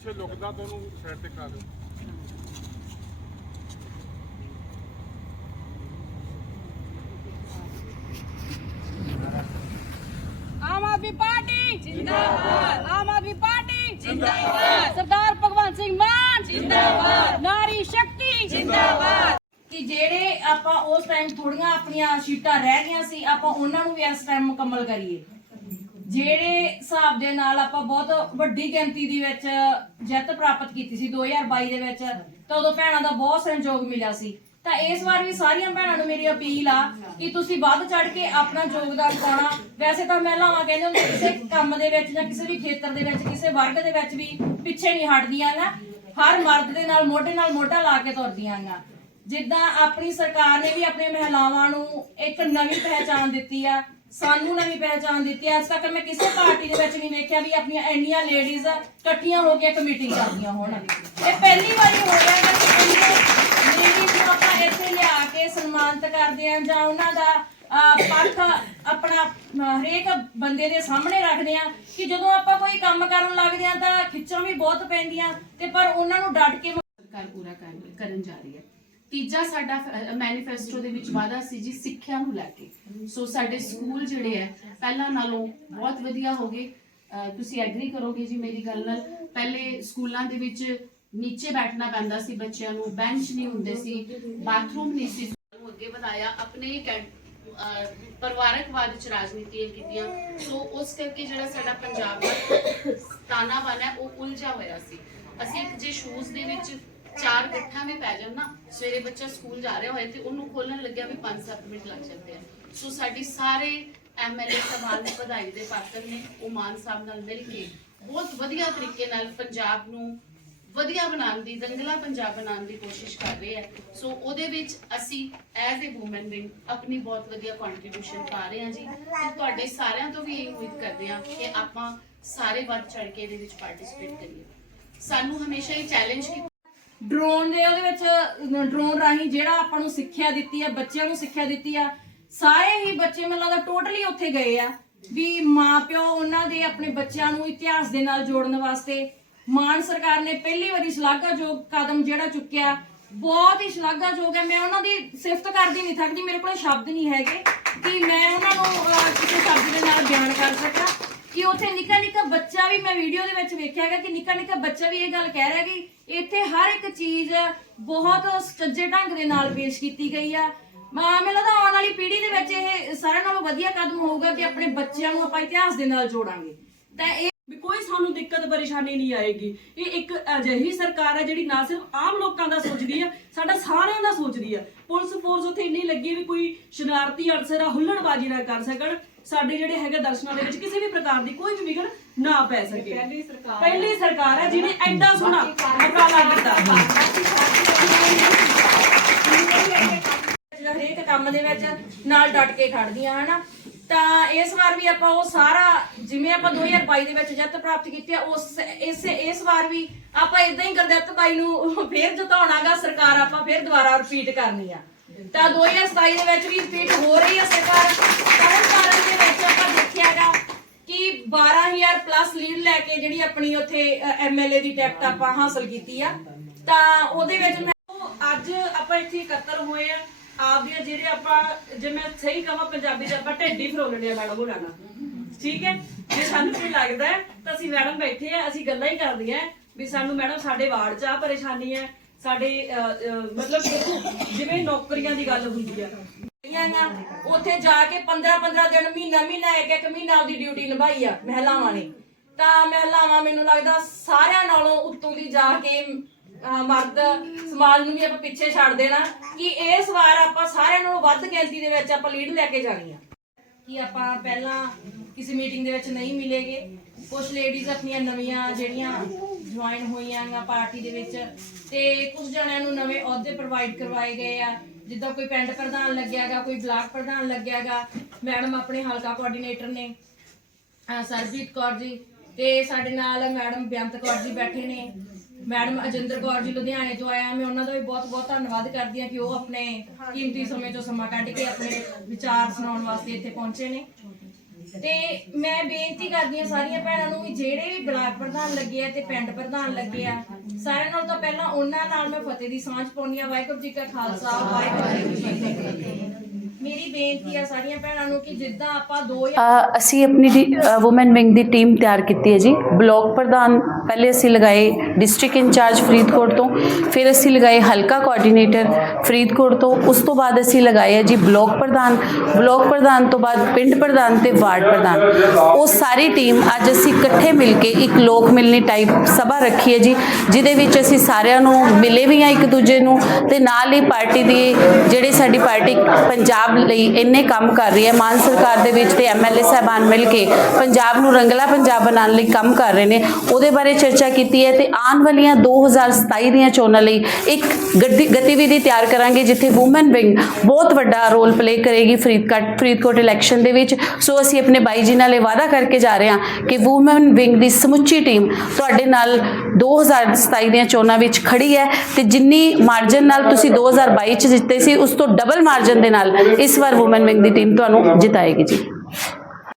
ਪਿੱਛੇ ਲੁਕਦਾ ਤਾਂ ਉਹਨੂੰ ਸਾਈਡ ਤੇ ਕਰਾ ਦਿਓ। ਆਮ ਆਦਮੀ ਪਾਰਟੀ। ਜਿੰਦਾਬਾਦ। ਆਮ ਆਦਮੀ ਪਾਰਟੀ। ਜਿੰਦਾਬਾਦ। ਸਰਦਾਰ ਭਗਵੰਤ ਸਿੰਘ ਮਾਨ। ਜਿੰਦਾਬਾਦ। ਨਾਰੀ ਸ਼ਕਤੀ। ਜਿੰਦਾਬਾਦ। ਕਿ ਜਿਹੜੇ ਆਪਾਂ ਉਸ ਟਾਈਮ ਥੋੜੀਆਂ ਆਪਣੀਆਂ ਸ਼ੀਟਾਂ ਰਹਿ ਗਈਆਂ ਸੀ ਆਪਾਂ ਉਹਨਾਂ ਨੂੰ ਵੀ ਇਸ ਟਾਈਮ ਮੁਕੰਮਲ ਕਰੀਏ। ਜਿਹੜੇ ਹਿਸਾਬ ਦੇ ਨਾਲ ਆਪਾਂ ਬਹੁਤ ਵੱਡੀ ਗਿਣਤੀ ਦੀ ਵਿੱਚ ਜਿੱਤ ਪ੍ਰਾਪਤ ਕੀਤੀ ਸੀ 2022 ਦੇ ਵਿੱਚ, ਤਾਂ ਉਦੋਂ ਭੈਣਾਂ ਦਾ ਬਹੁਤ ਸਹਿਯੋਗ ਮਿਲਿਆ ਸੀ। ਤਾਂ ਇਸ ਵਾਰ ਵੀ ਸਾਰੀਆਂ ਭੈਣਾਂ ਨੂੰ ਮੇਰੀ ਅਪੀਲ ਆ ਕਿ ਤੁਸੀਂ ਵੱਧ ਚੜ ਕੇ ਆਪਣਾ ਯੋਗਦਾਨ ਪਾਉਣਾ। ਵੈਸੇ ਤਾਂ ਮਹਿਲਾਵਾਂ ਕਹਿੰਦੇ ਹੁੰਦੇ ਕਿਸੇ ਕੰਮ ਦੇ ਵਿੱਚ ਜਾਂ ਕਿਸੇ ਵੀ ਖੇਤਰ ਦੇ ਵਿੱਚ, ਕਿਸੇ ਵਰਗ ਦੇ ਵਿੱਚ ਵੀ ਪਿੱਛੇ ਨਹੀਂ ਹਟਦੀਆਂ ਨਾ। ਹਰ ਮਰਦ ਦੇ ਨਾਲ, ਮੋਢੇ ਨਾਲ ਮੋਢਾ ਲਾ ਕੇ ਤੁਰਦੀਆਂ ਆਂ ਜਿੱਦਾਂ ਆਪਣੀ ਸਰਕਾਰ ਨੇ ਵੀ ਆਪਣੇ ਮਹਿਲਾਵਾਂ ਨੂੰ ਇੱਕ ਨਵੀਂ ਪਹਿਚਾਣ ਦਿੱਤੀ ਆ। ਸਾਨੂੰ ਨਵੀਂ ਪਹਿਚਾਣ ਦਿੱਤੀ ਅੱਜ ਤੱਕ ਮੈਂ ਕਿਸੇ ਪਾਰਟੀ ਦੇ ਵਿੱਚ ਨਹੀਂ ਵੇਖਿਆ ਵੀ ਆਪਣੀਆਂ ਇੰਨੀਆਂ ਲੇਡੀਜ਼ ਇਕੱਠੀਆਂ ਹੋ ਕੇ ਇੱਕ ਮੀਟਿੰਗ ਕਰਦੀਆਂ ਹੋਣ। ਇਹ ਪਹਿਲੀ ਵਾਰੀ ਹੋ ਰਿਹਾ ਹੈ ਕਿ ਲੇਡੀਜ਼ ਨੂੰ ਆਪਾਂ ਇੱਥੇ ਲਿਆ ਕੇ ਸਨਮਾਨਿਤ ਕਰਦੇ ਆ ਜਾਂ ਉਹਨਾਂ ਦਾ ਪੱਖ ਆਪਣਾ ਹਰੇਕ ਬੰਦੇ ਦੇ ਸਾਹਮਣੇ ਰੱਖਦੇ ਆ ਕਿ ਜਦੋਂ ਆਪਾਂ ਕੋਈ ਕੰਮ ਕਰਨ ਲੱਗਦੇ ਆ ਤਾਂ ਖਿੱਚਾਂ ਵੀ ਬਹੁਤ ਪੈਂਦੀਆਂ ਤੇ ਪਰ ਉਹਨਾਂ ਨੂੰ ਡਟ ਕੇ ਸਰਕਾਰ ਪੂਰਾ ਕਰਨ ਜਾ ਰਹੀ ਹੈ। ਤੀਜਾ ਸਾਡਾ ਮੈਨੀਫੈਸਟੋ ਦੇ ਵਿੱਚ ਵਾਅਦਾ ਸੀ ਜੀ ਸਿੱਖਿਆ ਨੂੰ ਲੈ ਕੇ। ਸੋ ਸਾਡੇ ਸਕੂਲ ਜਿਹੜੇ ਹੈ, ਪਹਿਲਾਂ ਨਾਲੋਂ ਬਹੁਤ ਵਧੀਆ ਹੋ ਗਏ। ਤੁਸੀਂ ਐਗਰੀ ਕਰੋਗੇ ਜੀ ਮੇਰੀ ਗੱਲ ਨਾਲ। ਪਹਿਲੇ ਸਕੂਲਾਂ ਦੇ ਵਿੱਚ ਨੀਚੇ ਬੈਠਣਾ ਪੈਂਦਾ ਸੀ ਬੱਚਿਆਂ ਨੂੰ ਬੈਂਚ ਨਹੀਂ ਹੁੰਦੇ ਸੀ ਬਾਥਰੂਮ ਨਹੀਂ ਸੀ। ਅੱਗੇ ਵਧਾਇਆ, ਆਪਣੇ ਕੈਂ- ਅਹ ਚ ਰਾਜਨੀਤੀਆਂ ਕੀਤੀਆਂ। ਸੋ ਉਸ ਕਰਕੇ ਜਿਹੜਾ ਸਾਡਾ ਪੰਜਾਬ ਦਾ ਤਾਨਾ ਉਹ ਉਲਝਾ ਹੋਇਆ ਸੀ। ਅਸੀਂ ਇੱਕ ਜੇ ਸ਼ੂਜ਼ ਦੇ ਵਿੱਚ ਚਾਰ ਗੱਠਾਂ ਵੀ ਪੈ ਜਾਣ ਨਾ, ਸਵੇਰੇ ਬੱਚਾ ਸਕੂਲ ਜਾ ਰਿਹਾ ਹੋਏ ਤੇ ਉਹਨੂੰ ਖੋਲਣ ਲੱਗਿਆ ਵੀ 5-7 ਮਿੰਟ ਲੱਗ ਜਾਂਦੇ ਆ। ਸੋ ਸਾਡੀ ਸਾਰੇ ਐਮਐਲਏ ਸਮਾਨ ਦੇ ਵਧਾਈ ਦੇ ਪਾਤਰ ਨੇ, ਉਹ ਮਾਨ ਸਾਹਿਬ ਨਾਲ ਮਿਲ ਕੇ ਬਹੁਤ ਵਧੀਆ ਤਰੀਕੇ ਨਾਲ ਪੰਜਾਬ ਨੂੰ ਵਧੀਆ ਬਣਾਉਣ ਦੀ, ਦੰਗਲਾ ਪੰਜਾਬ ਬਣਾਉਣ ਦੀ ਕੋਸ਼ਿਸ਼ ਕਰ ਰਹੇ ਹੈ ਸੋ ਉਹਦੇ ਵਿੱਚ ਅਸੀਂ ਐਜ਼ ਅ ਔਮਨ ਵਿੰਗ ਆਪਣੀ ਬਹੁਤ ਵਧੀਆ ਕੰਟਰੀਬਿਊਸ਼ਨ ਪਾ ਰਹੇ ਹਾਂ ਜੀ। ਤੇ ਤੁਹਾਡੇ ਸਾਰਿਆਂ ਤੋਂ ਵੀ ਇਹ ਉਮੀਦ ਕਰਦੇ ਹਾਂ ਕਿ ਆਪਾਂ ਸਾਰੇ ਵੱਧ ਚੜ ਕੇ ਇਹਦੇ ਵਿੱਚ ਪਾਰਟਿਸਿਪੇਟ ਕਰੀਏ। ਸਾਨੂੰ ਹਮੇਸ਼ਾ ਹੀ ਚੈਲੰਜ ਕੀਤਾ ਡਰੋਨ ਦੇ ਉਹਦੇ ਵਿੱਚ ਡਰੋਨ ਰਾਹੀਂ ਜਿਹੜਾ ਆਪਾਂ ਨੂੰ ਸਿੱਖਿਆ ਦਿੱਤੀ ਆ, ਬੱਚਿਆਂ ਨੂੰ ਸਿੱਖਿਆ ਦਿੱਤੀ ਆ, ਸਾਰੇ ਹੀ ਬੱਚੇ ਮੈਨੂੰ ਲੱਗਦਾ ਟੋਟਲੀ ਉੱਥੇ ਗਏ ਆ ਵੀ ਮਾਪਿਓ ਉਹਨਾਂ ਦੇ ਆਪਣੇ ਬੱਚਿਆਂ ਨੂੰ ਇਤਿਹਾਸ ਦੇ ਨਾਲ ਜੋੜਨ ਵਾਸਤੇ ਮਾਨ ਸਰਕਾਰ ਨੇ ਪਹਿਲੀ ਵਾਰੀ ਸ਼ਲਾਘਾਯੋਗ ਕਦਮ ਜਿਹੜਾ ਚੁੱਕਿਆ, ਬਹੁਤ ਹੀ ਸ਼ਲਾਘਾਯੋਗ ਹੈ। ਮੈਂ ਉਹਨਾਂ ਦੀ ਸਿਫਤ ਕਰਦੀ ਨਹੀਂ, ਥੱਕਦੀ, ਮੇਰੇ ਕੋਲ ਸ਼ਬਦ ਨਹੀਂ ਹੈਗੇ ਕਿ ਮੈਂ ਉਹਨਾਂ ਨੂੰ ਕਿਸੇ ਸ਼ਬਦ ਦੇ ਨਾਲ ਬਿਆਨ ਕਰ ਸਕਾਂ। ਕਿ ਉੱਥੇ ਨਿੱਕਾ ਨਿੱਕਾ ਬੱਚਾ ਵੀ ਮੈਂ ਵੀਡੀਓ ਦੇ ਵਿੱਚ ਵੇਖਿਆ ਹੈਗਾ ਕਿ ਨਿੱਕਾ ਨਿੱਕਾ ਬੱਚਾ ਵੀ ਇਹ ਗੱਲ ਕਹਿ ਰਿਹਾ ਕਿ ਇੱਥੇ ਹਰ ਇੱਕ ਚੀਜ਼ ਬਹੁਤ ਸੁਚੱਜੇ ਢੰਗ ਦੇ ਨਾਲ ਪੇਸ਼ ਕੀਤੀ ਗਈ ਆ। ਮੈਂ ਮੈਨੂੰ ਲੱਗਦਾ ਆਉਣ ਵਾਲੀ ਪੀੜ੍ਹੀ ਦੇ ਵਿੱਚ ਇਹ ਸਾਰਿਆਂ ਨਾਲੋਂ ਵਧੀਆ ਕਦਮ ਹੋਊਗਾ ਕਿ ਆਪਣੇ ਬੱਚਿਆਂ ਨੂੰ ਆਪਾਂ ਇਤਿਹਾਸ ਦੇ ਨਾਲ ਜੋੜਾਂਗੇ। ਤਾਂ ਇਹ ਵੀ ਕੋਈ ਸਾਨੂੰ ਦਿੱਕਤ ਪਰੇਸ਼ਾਨੀ ਨਹੀਂ ਆਏਗੀ। ਇਹ ਇੱਕ ਅਜਿਹੀ ਸਰਕਾਰ ਹੈ ਜਿਹੜੀ ਨਾ ਸਿਰਫ ਆਮ ਲੋਕਾਂ ਦਾ ਸੋਚਦੀ ਹੈ ਸਾਡਾ ਸਾਰਿਆਂ ਦਾ ਸੋਚਦੀ ਹੈ ਪੁਲਿਸ ਫੋਰਸ ਉੱਥੇ ਇੰਨੀ ਲੱਗੀ ਵੀ ਕੋਈ ਸ਼ਰਾਰਤੀ ਅਨਸਰ ਆ, ਹੁੱਲੜਬਾਜ਼ੀ ਨਾ ਕਰ ਸਕਣ। ਸਾਡੇ ਜਿਹੜੇ ਹੈਗੇ ਦਰਸ਼ਨਾਂ ਦੇ ਵਿੱਚ ਕਿਸੇ ਵੀ ਪ੍ਰਕਾਰ ਦੀ ਕੋਈ ਵੀ ਵਿਗੜ ਨਾ ਪੈ ਸਕੇ। ਪਹਿਲੀ ਸਰਕਾਰ ਪਹਿਲੀ ਸਰਕਾਰ ਹੈ ਜਿਹਨੇ ਐਡਾ ਸੋਹਣਾ ਮਕਾਲਾ ਕੀਤਾ। ਹਰੇਕ ਕੰਮ ਦੇ ਵਿੱਚ ਨਾਲ ਡਟ ਕੇ ਖੜਦੀਆਂ ਹਨਾ? ਤਾਂ ਇਸ ਵਾਰ ਵੀ ਆਪਾਂ ਉਹ ਸਾਰਾ ਜਿਵੇਂ ਆਪਾਂ 2022 ਦੇ ਵਿੱਚ ਜਿੱਤ ਪ੍ਰਾਪਤ ਕੀਤੀ ਆ ਉਸ ਇਸ ਇਸ ਵਾਰ ਵੀ ਆਪਾਂ ਇਦਾਂ ਹੀ ਗੁਰਦਿੱਤ ਬਾਈ ਨੂੰ ਫੇਰ ਜਿਤਾਉਣਾਗਾ ਸਰਕਾਰ ਆਪਾਂ ਫੇਰ ਦੁਬਾਰਾ ਰਿਪੀਟ ਕਰਨੀ ਆ। ਤਾਂ 2027 ਦੇ ਵਿੱਚ ਵੀ ਰਿਪੀਟ ਹੋ ਰਹੀ ਹੈ ਸਰਕਾਰ ਤਰਨ ਤਾਰਨ ਦੇ ਵਿੱਚ ਆਪਾਂ ਦੇਖਿਆਗਾ ਕਿ 12000 ਪਲੱਸ ਲੀਡ ਲੈ ਕੇ ਜਿਹੜੀ ਆਪਣੀ ਉੱਥੇ ਐਮਐਲਏ ਦੀ ਟਿਕਟ ਆਪਾਂ ਹਾਸਲ ਕੀਤੀ ਆ। ਤਾਂ ਉਹਦੇ ਵਿੱਚ ਮੈਂ ਅੱਜ ਆਪਾਂ ਇੱਥੇ ਇਕੱਤਰ ਹੋਏ ਆ। ਆਪਦੀਆਂ ਜਿਹੜੇ ਆਪਾਂ, ਜੇ ਮੈਂ ਸਹੀ ਕਹਾਂ ਪੰਜਾਬੀ ਚ ਆਪਾਂ ਢਿੱਡੀ ਫਰੋਲਣੇ ਆ ਮੈਡਮ ਹੋਣਾ ਨਾਲ। ਠੀਕ ਹੈ? ਜੇ ਸਾਨੂੰ ਕੋਈ ਲੱਗਦਾ ਤਾਂ ਅਸੀਂ ਮੈਡਮ ਬੈਠੇ ਆ, ਅਸੀਂ ਗੱਲਾਂ ਹੀ ਕਰਦੀਆਂ ਵੀ ਸਾਨੂੰ ਮੈਡਮ ਸਾਡੇ ਵਾਰਡ 'ਚ ਆ ਪਰੇਸ਼ਾਨੀ ਹੈ ਸਾਡੇ ਅਹ, ਅਹ, ਮਤਲਬ ਦੇਖੋ ਜਿਵੇਂ ਨੌਕਰੀਆਂ ਦੀ ਗੱਲ ਹੁੰਦੀ ਆ। ਗਈਆਂ ਆਂ, ਉੱਥੇ ਜਾ ਕੇ 15 15 ਦਿਨ ਮਹੀਨਾ ਮਹੀਨਾ ਇੱਕ ਇੱਕ ਮਹੀਨਾ ਆਪਦੀ ਡਿਊਟੀ ਨਿਭਾਈ ਆ ਮਹਿਲਾਵਾਂ ਨੇ। ਤਾਂ ਮਹਿਲਾਵਾਂ ਮੈਨੂੰ ਲੱਗਦਾ ਸਾਰਿਆਂ ਨਾਲੋਂ ਉੱਤੋਂ ਦੀ ਜਾ ਕੇ ਅਹ, ਮਰਦ ਸਮਾਜ ਨੂੰ ਵੀ ਆਪਾਂ ਪਿੱਛੇ ਛੱਡ ਦੇਣਾ ਕਿ ਇਸ ਵਾਰ ਆਪਾਂ ਸਾਰਿਆਂ ਨਾਲੋਂ ਵੱਧ ਗਿਣਤੀ ਦੇ ਵਿੱਚ ਆਪਾਂ ਲੀਡ ਲੈ ਕੇ ਜਾਣੀ ਆ। ਕਿ ਆਪਾਂ ਪਹਿਲਾਂ ਕਿਸੇ ਮੀਟਿੰਗ ਦੇ ਵਿੱਚ ਨਹੀਂ ਮਿਲੇਗੇ ਕੁਝ ਲੇਡੀਜ਼ ਆਪਣੀਆਂ ਨਵੀਆਂ ਜਿਹੜੀਆਂ ਜੁਆਇਨ ਹੋਈਆਂ ਆ ਪਾਰਟੀ ਦੇ ਵਿੱਚ। ਤੇ ਕੁਝ ਜਣਿਆਂ ਨੂੰ ਨਵੇਂ ਅਹੁਦੇ ਪ੍ਰੋਵਾਈਡ ਕਰਵਾਏ ਗਏ ਆ। ਜਿੱਦਾਂ ਕੋਈ ਪਿੰਡ ਪ੍ਰਧਾਨ ਲੱਗਿਆਗਾ ਕੋਈ ਬਲਾਕ ਪ੍ਰਧਾਨ ਲੱਗਿਆਗਾ ਮੈਡਮ ਆਪਣੇ ਹਲਕਾ ਕੋਆਰਡੀਨੇਟਰ ਨੇ ਸਰਬਜੀਤ ਕੌਰ ਜੀ ਤੇ ਸਾਡੇ ਨਾਲ ਮੈਡਮ ਬੇਅੰਤ ਕੌਰ ਜੀ ਬੈਠੇ ਨੇ। ਮੈਡਮ ਅਜਿੰਦਰ ਕੌਰ ਜੀ ਲੁਧਿਆਣੇ ਤੋਂ ਆਇਆ ਮੈਂ ਉਹਨਾਂ ਦਾ ਵੀ ਬਹੁਤ ਬਹੁਤ ਧੰਨਵਾਦ ਕਰਦੀ ਹਾਂ ਕਿ ਉਹ ਆਪਣੇ ਕੀਮਤੀ ਸਮੇਂ ਤੋਂ ਸਮਾਂ ਕੱਢ ਕੇ ਆਪਣੇ ਵਿਚਾਰ ਸੁਣਾਉਣ ਵਾਸਤੇ ਇੱਥੇ ਪਹੁੰਚੇ ਨੇ। ਤੇ ਮੈਂ ਬੇਨਤੀ ਕਰਦੀ ਆ ਸਾਰੀਆਂ ਭੈਣਾਂ ਨੂੰ ਵੀ ਜਿਹੜੇ ਵੀ ਬਲਾਕ ਪ੍ਰਧਾਨ ਲੱਗੇ ਆ ਤੇ ਪਿੰਡ ਪ੍ਰਧਾਨ ਲੱਗੇ ਆ, ਸਾਰਿਆਂ ਨਾਲ ਤਾਂ ਪਹਿਲਾਂ ਉਹਨਾਂ ਨਾਲ ਮੈਂ ਫਤਿਹ ਦੀ ਸਾਂਝ ਪਾਉਣੀ ਆ ਵਾਹਿਗੁਰੂ ਜੀ ਕਾ ਖਾਲਸਾ, ਵਾਹਿਗੁਰੂ ਜੀ ਕੀ ਫਤਿਹ। ਮੇਰੀ ਬੇਨਤੀ ਆ ਸਾਰੀਆਂ ਭੈਣਾਂ ਨੂੰ ਕਿ ਜਿੱਦਾਂ ਆਪਾਂ 2000 ਅਸੀਂ ਆਪਣੀ ਔਮਨ ਵਿੰਗ ਦੀ ਟੀਮ ਤਿਆਰ ਕੀਤੀ ਹੈ ਜੀ। ਬਲਾਕ ਪ੍ਰਧਾਨ ਪਹਿਲੇ ਅਸੀਂ ਲਗਾਏ ਡਿਸਟ੍ਰਿਕਟ ਇੰਚਾਰਜ ਫਰੀਦਕੋਟ ਤੋਂ, ਫਿਰ ਅਸੀਂ ਲਗਾਏ ਹਲਕਾ ਕੋਆਰਡੀਨੇਟਰ ਫਰੀਦਕੋਟ ਤੋਂ, ਉਸ ਤੋਂ ਬਾਅਦ ਅਸੀਂ ਲਗਾਏ ਹੈ ਜੀ ਬਲਾਕ ਪ੍ਰਧਾਨ। ਬਲਾਕ ਪ੍ਰਧਾਨ ਤੋਂ ਬਾਅਦ ਪਿੰਡ ਪ੍ਰਧਾਨ ਤੇ ਵਾਰਡ ਪ੍ਰਧਾਨ। ਉਹ ਸਾਰੀ ਟੀਮ ਅੱਜ ਅਸੀਂ ਇਕੱਠੇ ਮਿਲ ਕੇ ਇੱਕ ਲੋਕ ਮਿਲਣੀ ਟਾਈਪ ਸਭਾ ਰੱਖੀ ਹੈ ਜੀ, ਜਿਹਦੇ ਵਿੱਚ ਅਸੀਂ ਸਾਰਿਆਂ ਨੂੰ ਮਿਲੇ ਵੀ ਆ ਇੱਕ ਦੂਜੇ ਨੂੰ ਤੇ ਨਾਲ ਹੀ ਪਾਰਟੀ ਦੀ, ਜਿਹੜੀ ਸਾਡੀ ਪਾਰਟੀ ਪੰਜਾਬ ਲਈ ਇੰਨੇ ਕੰਮ ਕਰ ਰਹੀ ਹੈ। ਮਾਨ ਸਰਕਾਰ ਦੇ ਵਿੱਚ ਤੇ ਐਮਐਲਏ ਸਾਹਿਬਾਨ ਮਿਲ ਕੇ ਪੰਜਾਬ ਨੂੰ ਰੰਗਲਾ ਪੰਜਾਬ ਬਣਾਉਣ ਲਈ ਕੰਮ ਕਰ ਰਹੇ ਨੇ। ਉਹਦੇ ਬਾਰੇ ਚਰਚਾ ਕੀਤੀ ਹੈ ਤੇ ਆਉਣ ਵਾਲੀਆਂ 2027 ਦੀਆਂ ਚੋਣਾਂ ਲਈ ਇੱਕ ਗੱਡੀ- ਗਤੀਵਿਧੀ ਤਿਆਰ ਕਰਾਂਗੇ, ਜਿੱਥੇ ਔਮਨ ਵਿੰਗ ਬਹੁਤ ਵੱਡਾ ਰੋਲ ਪਲੇ ਕਰੇਗੀ ਫਰੀਦਕੋਟ ਫਰੀਦਕੋਟ ਇਲੈਕਸ਼ਨ ਦੇ ਵਿੱਚ। ਸੋ ਅਸੀਂ ਆਪਣੇ ਬਾਈ ਜੀ ਨਾਲ ਇਹ ਵਾਅਦਾ ਕਰਕੇ ਜਾ ਰਹੇ ਹਾਂ ਕਿ ਔਮਨ ਵਿੰਗ ਦੀ ਸਮੁੱਚੀ ਟੀਮ ਤੁਹਾਡੇ ਨਾਲ 2027 ਦੀਆਂ ਚੋਣਾਂ ਵਿੱਚ ਖੜੀ ਹੈ ਤੇ ਜਿੰਨੀ ਮਾਰਜਨ ਨਾਲ ਤੁਸੀਂ 2022 ਚ ਜਿੱਤੇ ਸੀ, ਉਸ ਤੋਂ ਡਬਲ ਮਾਰਜਨ ਦੇ ਨਾਲ ਇਸ ਵਾਰ ਔਮਨ ਵਿੰਗ ਦੀ ਟੀਮ ਤੁਹਾਨੂੰ ਜਿਤਾਏਗੀ ਜੀ।